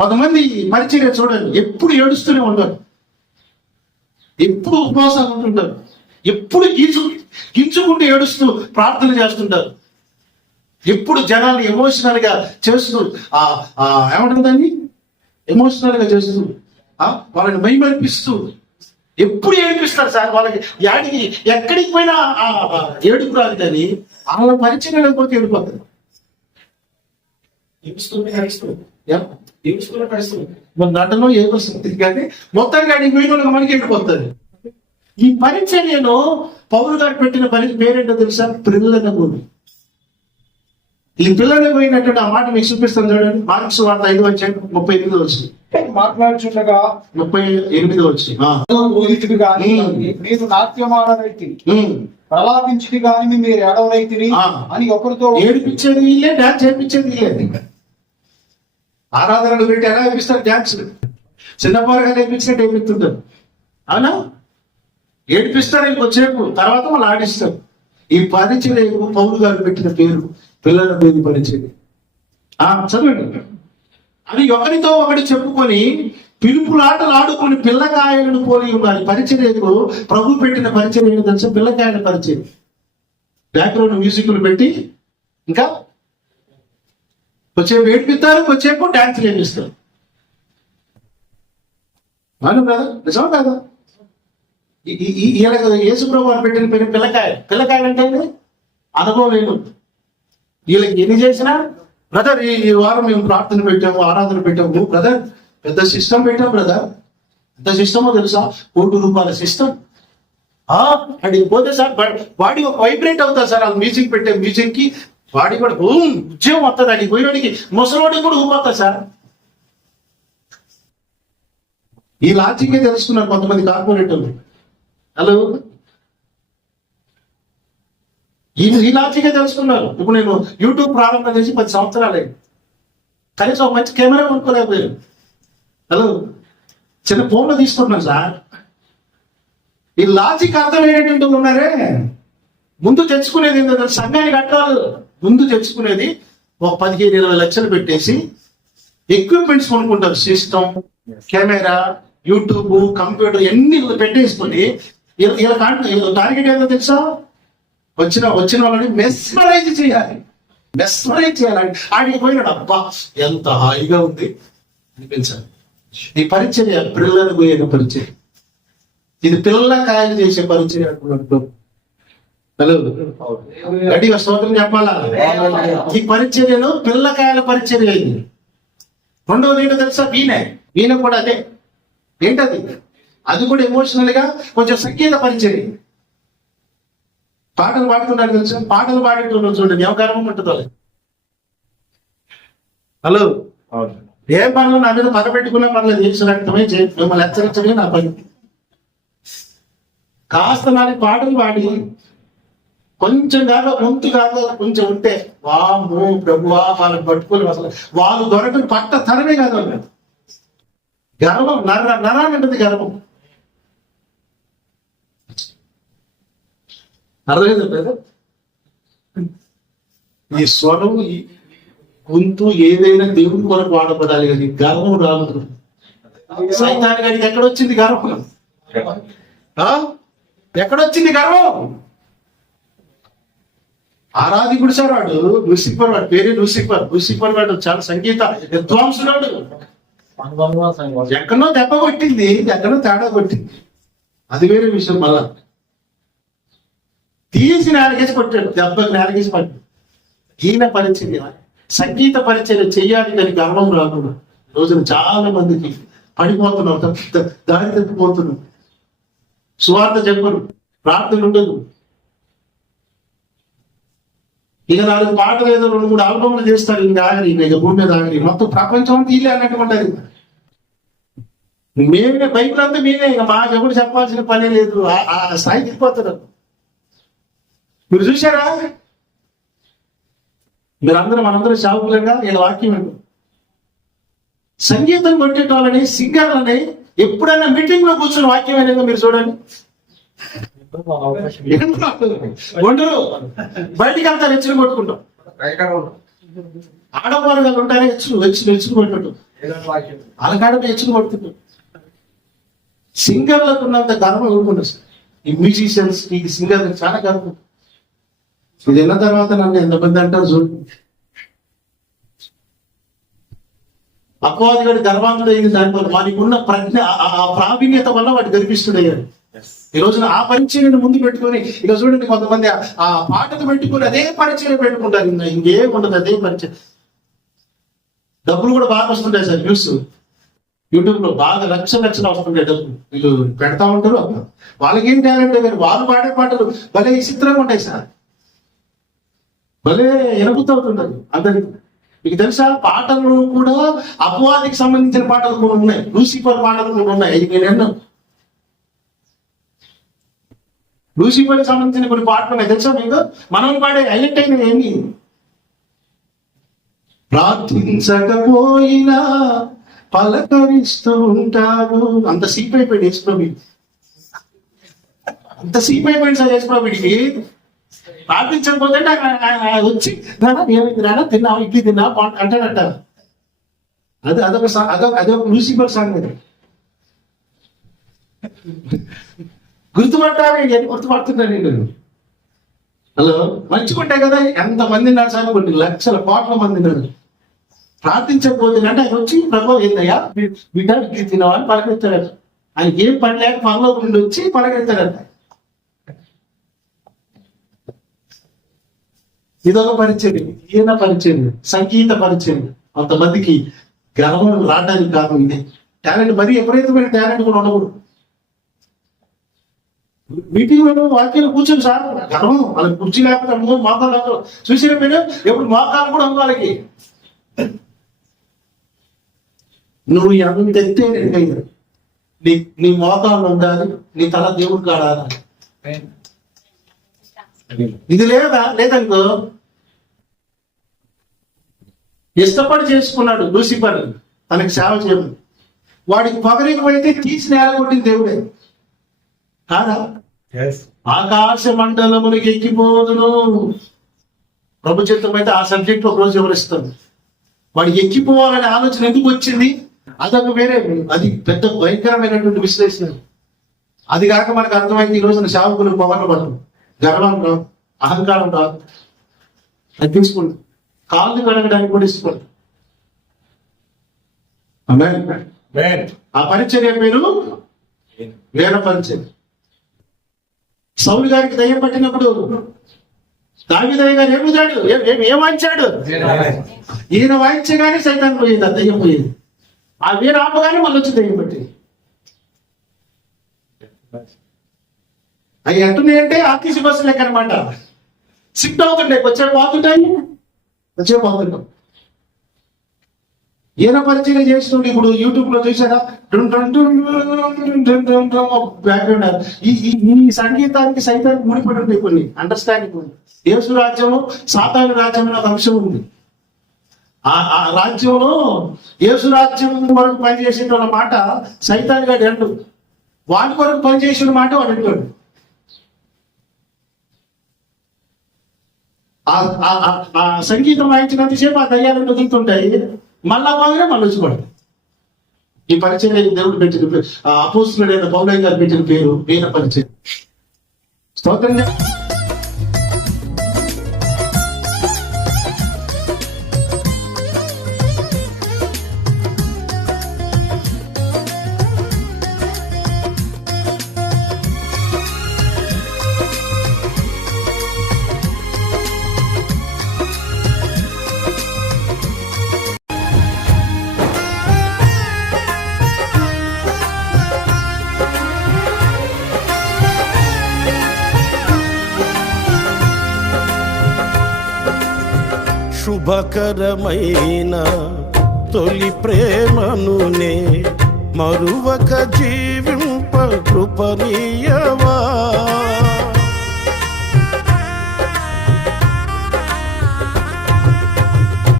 కొంతమంది పరిచర్య చూడండి, ఎప్పుడు ఏడుస్తూనే ఉంటారు, ఎప్పుడు ఉపవాసాలు ఉంటుంటారు, ఎప్పుడు గించుకుంటూ ఏడుస్తూ ప్రార్థన చేస్తుంటారు, ఎప్పుడు జనాన్ని ఎమోషనల్ గా చేస్తూ ఏమంటుందని ఎమోషనల్ గా చేస్తూ వాళ్ళని మైమరిపిస్తూ ఎప్పుడు ఏడిపిస్తారు సార్. వాళ్ళకి యాడికి ఎక్కడికి పోయినా ఏడుపు రాదు, కానీ వాళ్ళ పరిచయం లేకపోతే ఏడిపోతారు. మన దాంట్లో ఏదో వస్తుంది, కానీ మొత్తానికి అడిగి పోయిన వాళ్ళకి మనకి ఏడిపోతుంది. ఈ పరిచర్యను పౌలు గారు పెట్టిన పేరేంటో తెలుసా? పిల్లల భూమి. ఈ పిల్లలు పోయినట్టు ఆ మాట మీకు చూపిస్తాను చూడండి. మార్క్స్ వార్త 5:38 వచ్చి మాట్లాడుచుండగా 38 వచ్చి మీరు నాట్యమాడరైతే ప్రలాపించింది కానీ మీరు ఏడవరైతిరి అని ఒకరితో. ఏడిపించేది వీళ్ళే, డాన్స్ చేయించేది వీళ్ళే. ఆరాధనలు పెట్టి ఎలా వేపిస్తారు డాన్స్? చిన్నపారుగా నేర్పించినట్టు ఏమిస్తుంటారు, అవునా? ఏడిపిస్తారు ఇంకొచ్చేపు, తర్వాత వాళ్ళు ఆడిస్తారు. ఈ పరిచర్య పౌలు గారు పెట్టిన పేరు పిల్లల పేరు పరిచర్య. చదవండి. అది ఒకరితో ఒకటి చెప్పుకొని పిలుపులాటలు ఆడుకొని పిల్లకాయలను పోలి ఉండాలి. పరిచర్యకు ప్రభు పెట్టిన పరిచర్య ఏంటో తెలుసా? పిల్లకాయల పరిచర్య. బ్యాక్గ్రౌండ్ మ్యూజిక్లు పెట్టి ఇంకా వచ్చేపు ఏడిపిస్తారు, వచ్చేపు డాన్స్ వేపిస్తారు. అవును కదా, నిజం కదా? యేసుప్రభు వారు పెట్టిన పేరు పిల్లకాయ. పిల్లకాయలు అంటే అనుభవం లేదు. వీళ్ళకి ఎన్ని చేసినా, బ్రదర్ ఈ వారం మేము ప్రార్థన పెట్టాము, ఆరాధన పెట్టాము బ్రదర్, పెద్ద సిస్టమ్ పెట్టాం బ్రదర్. ఎంత సిస్టమో తెలుసా? ₹1,00,000 సిస్టమ్. అడిగి పోతే సార్ బాడీ ఒక వైబ్రేట్ అవుతుంది సార్. వాళ్ళు మ్యూజిక్ పెట్టే మ్యూజిక్ కి బాడీ కూడా ఉద్యోగం వస్తుంది. అడిగి పోయినోడికి ముసలోడికి కూడా ఊపోతుంది సార్. ఈ లాజికే తెలుసుకున్నారు కొంతమంది కార్పొరేటర్లు. హలో, ఈ లాజికే తెలుసుకున్నారు. ఇప్పుడు నేను యూట్యూబ్ ప్రారంభం చేసి 10 సంవత్సరాలే, కనీసం ఒక మంచి కెమెరా కొనుక్కోలేకపోయాను. హలో, చిన్న ఫోన్లో తీసుకుంటున్నాను సార్. ఈ లాజిక్ అర్థం ఏంటంటే ఉన్నారే, ముందు తెచ్చుకునేది ఏంటంటే సంఘానికి కట్టాలి. ముందు తెచ్చుకునేది ఒక 15-20 లక్షలు పెట్టేసి ఎక్విప్మెంట్స్ కొనుక్కుంటారు. సిస్టమ్, కెమెరా, యూట్యూబ్, కంప్యూటర్ ఎన్ని పెట్టేసుకొని టార్గెట్ ఏదో తెలుసా? వచ్చిన వాళ్ళని మెస్మరైజ్ చేయాలి. ఆడికి పోయినాడు, అబ్బా ఎంత హాయిగా ఉంది అనిపించాలి. ఈ పరిచర్య పిల్లలకు పోయే పరిచర్య, ఇది పిల్లకాయలు చేసే పరిచర్య అనుకున్నట్టు. హలో, గట్టిగా స్తోత్రం చెప్పాలా? ఈ పరిచర్యను పిల్లకాయల పరిచర్య అయింది. రెండవది ఏంటో తెలుసా? వీణ కూడా అదే. ఏంటది? అది కూడా ఎమోషనల్ గా కొంచెం సంగీత పరిచర్య. పాటలు పాడుతున్నారు తెలుసా? పాటలు పాడేటోళ్ళు చూడండి, ఏం గర్వం ఉంటుందో. హలో, ఏ పనులు నా మీద పగబెట్టుకున్నా పర్లేదు, రక్తమే మిమ్మల్ని హెచ్చరించడమే నా పని. కాస్త నాని పాటలు పాడి కొంచెం కాదు, గొంతు కాదు, కొంచెం ఉంటే వాము ప్రభువా వాళ్ళని పట్టుకొని అసలు వాళ్ళు దొరకని పట్ట తరమే కాదు. గర్వం నరాన్ని ఉంటుంది గర్వం. అర్థమైంది? ఈ స్వరం, ఈ గొంతు ఏదైనా దేవుని కొరకు వాడపడాలి, కానీ గర్వం రాదు. సైతాన్ గారికి ఎక్కడొచ్చింది గర్వం? ఎక్కడొచ్చింది గర్వం? ఆరాధికుడు సార్ వాడు, లూసిఫర్. వాడు పేరే లూసిఫర్. వాడు చాలా సంగీత విద్వాంసుడు. ఎక్కడో దెబ్బ కొట్టింది, ఎక్కడో తేడా కొట్టింది, అది వేరే విషయం. మళ్ళా తీసి నేలకేసి కొట్టాడు, దెబ్బకి నేలకేసి పట్టాడు. ఈయన పరిచర్య, సంగీత పరిచర్య చెయ్యాలి, కానీ గర్వం రాకుండా. రోజున చాలా మందికి పడిపోతున్నారు, దారి తప్పిపోతున్నారు. సువార్త చెప్పరు, ప్రార్థన ఉండదు. ఇక 4 పాటలు ఏదో 2-3 ఆల్బమ్లు చేస్తారు, ఇంకా ఆగలి, ఇక భూమి మీద ఆగలి. మొత్తం ప్రపంచం అంతా ఇల్లే అన్నట్టుకుంటది. మేమే బైబిల్ అంతా మేమే, ఇక మాకు ఎవరు చెప్పాల్సిన పని లేదు. ఆ స్థాయికి వెళ్ళిపోతున్నారు. మీరు చూసారా? మనందరం శావుకులంగా వీళ్ళ వాక్యం ఏంటో. సంగీతం కొట్టేటోళ్ళని, సింగర్లని ఎప్పుడైనా మీటింగ్ లో కూర్చొని వాక్యం అనేది మీరు చూడండి. ఉండరు, బయటికి వెళ్తారు, హెచ్చులు కొట్టుకుంటాం. ఆడవాళ్ళు ఉంటారే హెచ్చులు కొట్టుకుంటాం. వాక్యం. హెచ్చుకు పడుతున్నారు. సింగర్లకు ఉన్నంత గర్వం ఇవ్వకుండా సార్ ఈ మ్యూజిషియన్స్ ఈ సింగర్లకు చాలా గర్వం. ఇది విన్న తర్వాత నన్ను ఎంతమంది అంటారు చూడు. అపవాది గారి గర్వాంతుడు అయింది దానివల్ల వారికి ఉన్న ప్రజ్ఞ ఆ ప్రావీణ్యత వల్ల వాటి గర్భిస్తుడయ్యాడు. ఈ రోజున ఆ పరిచయను ముందు పెట్టుకొని ఇక చూడండి కొంతమంది ఆ పాటను పెట్టుకొని అదే పరిచయం పెట్టుకుంటారు. ఇంకేం ఉండదు, అదే పరిచయం. డబ్బులు కూడా బాగా వస్తుంటాయి సార్. న్యూస్ యూట్యూబ్ లో బాగా లక్షలు వస్తుంటాయి డబ్బులు. వీళ్ళు పెడతా ఉంటారు. వాళ్ళకి ఏం టాలెంట్ లేదు, వాళ్ళు పాడే పాటలు భలే విచిత్రంగా ఉంటాయి సార్. భలే ఎనబుతవుతుంటారు అందరికి. మీకు తెలుసా పాటలు కూడా అపవాదికి సంబంధించిన పాటలు కూడా ఉన్నాయి, లూసిఫర్ పాటలు కూడా ఉన్నాయి. ఇది నేను ఎన్నో లూసిఫర్కి సంబంధించిన కొన్ని పాటలు ఉన్నాయి తెలుసా మీకు. మనం పాడే హైలైట్ అయినవి ఏమి, ప్రార్థించకపోయినా పలకరిస్తూ ఉంటారు. అంత సీప్ అయిపోయింది యేసుప్రభు, అంత సీప్ అయిపోయింది సార్ యేసుప్రభు. వీడికి ప్రార్థించకపోతే వచ్చి ఏమైంది రానా తిన్నా ఇడ్లీ తిన్నా అంటాడట. అదొక లూసిఫర్ సాంగ్. అది గుర్తుపట్టాలి, ఎన్ని గుర్తుపడుతున్నాను నేను. హలో, మంచిగుంటాయి కదా. ఎంతమంది ఉన్నారు సార్, కొన్ని లక్షల కోట్ల మంది ఉన్నారు. ప్రార్థించకపోతే అంటే ఆయన వచ్చి ప్రభు ఏందయ్యా బిడ్డ ఇడ్లీ తిన్నావా అని పలకెత్తాడట. ఆయనకి ఏం పని లేక పనిలో నుండి వచ్చి పలకెత్తాడట. ఇదొక పరిచయం, ఈయన పరిచయం, సంగీత పరిచయం. కొంతమందికి గర్వం రావడానికి కారణం ఇదే. టాలెంట్ మరీ విపరీతమైన టాలెంట్ కూడా ఉండకూడదు. మీటింగ్లో వాక్యాలు కూర్చొని సార్ గర్వం, వాళ్ళకి కుర్చీ లేకపోతే అమ్మో మోకాలు లేకపోతే చూసిన మీరు ఎప్పుడు మోకాలు కూడా ఉంది వాళ్ళకి. నువ్వు ఎంత ఎత్తే నీ మోకాలు ఉండాలి, నీ తల దేవుడు కాడాలి. ఇది లేదనుకో. ఇష్టపడి చేసుకున్నాడు లూసిఫర్ తనకి సేవ చేయమని. వాడికి పొగరికపోయితే తీసి నేల కొట్టిన దేవుడే కాదా. ఆకాశ మండలమునికి ఎక్కిపోదును. ప్రభు చిత్తం అయితే ఆ సబ్జెక్ట్ ఒక రోజు వివరిస్తుంది. వాడు ఎక్కిపోవాలనే ఆలోచన ఎందుకు వచ్చింది, అదొక వేరే, అది పెద్ద భయంకరమైనటువంటి విశ్లేషణ. అది కాక మనకు అర్థమైంది ఈ రోజున సేవకులు పవర్లు పడదు, గర్వం రాదు, అహంకారం రాదు, తగ్గించుకోండి, కాళ్ళు కడగడానికి కూడా ఇష్టపడదు. ఆ పరిచర్య పేరు వేల పరిచర్య. సౌలు గారికి దయ్యం పట్టినప్పుడు దావీదయ్య గారు ఏం వాయించాడు, ఈయన వాయించగానే సైతాన్ పోయింది, ఆ దయ్యం పోయింది. ఆ వీర ఆపగానే మళ్ళీ వచ్చి దయ్యం పట్టింది. అవి అంటున్నాయంటే ఆర్టీసీ బస్సు లెక్క అనమాట. సిట్ అవుతుంటాయి, వచ్చే పోతుంటాం. ఈయన పరిచయం చేస్తుంటే ఇప్పుడు యూట్యూబ్ లో చూసారా బ్యాక్గ్రౌండ్. ఈ సంగీతానికి సైతానికి ముడిపడి ఉంటాయి కొన్ని అండర్స్టాండింగ్ ఉంది. యేసు రాజ్యము సాతాను రాజ్యం అనే ఒక అంశం ఉంది. ఆ రాజ్యంలో యేసు రాజ్యం వరకు పనిచేసేట మాట సైతాన్ గారి అండు, వాటి వరకు పనిచేసిన మాట వాడు అంటాడు. ఆ సంగీతం వాయించినంతసేపు ఆ దయ్యాలను వదులుతుంటాయి, మళ్ళా బాగానే మళ్ళీ వచ్చి. ఈ పరిచయం దేవుడు పెట్టిన పేరు, ఆ అపోస్తులుడైన పౌలయ్య గారు పెట్టిన పేరు వీర పరిచయం. స్తోత్రంగా శుభకరమైన తొలి ప్రేమనునే మరువక జీవింప కృపనీయవా.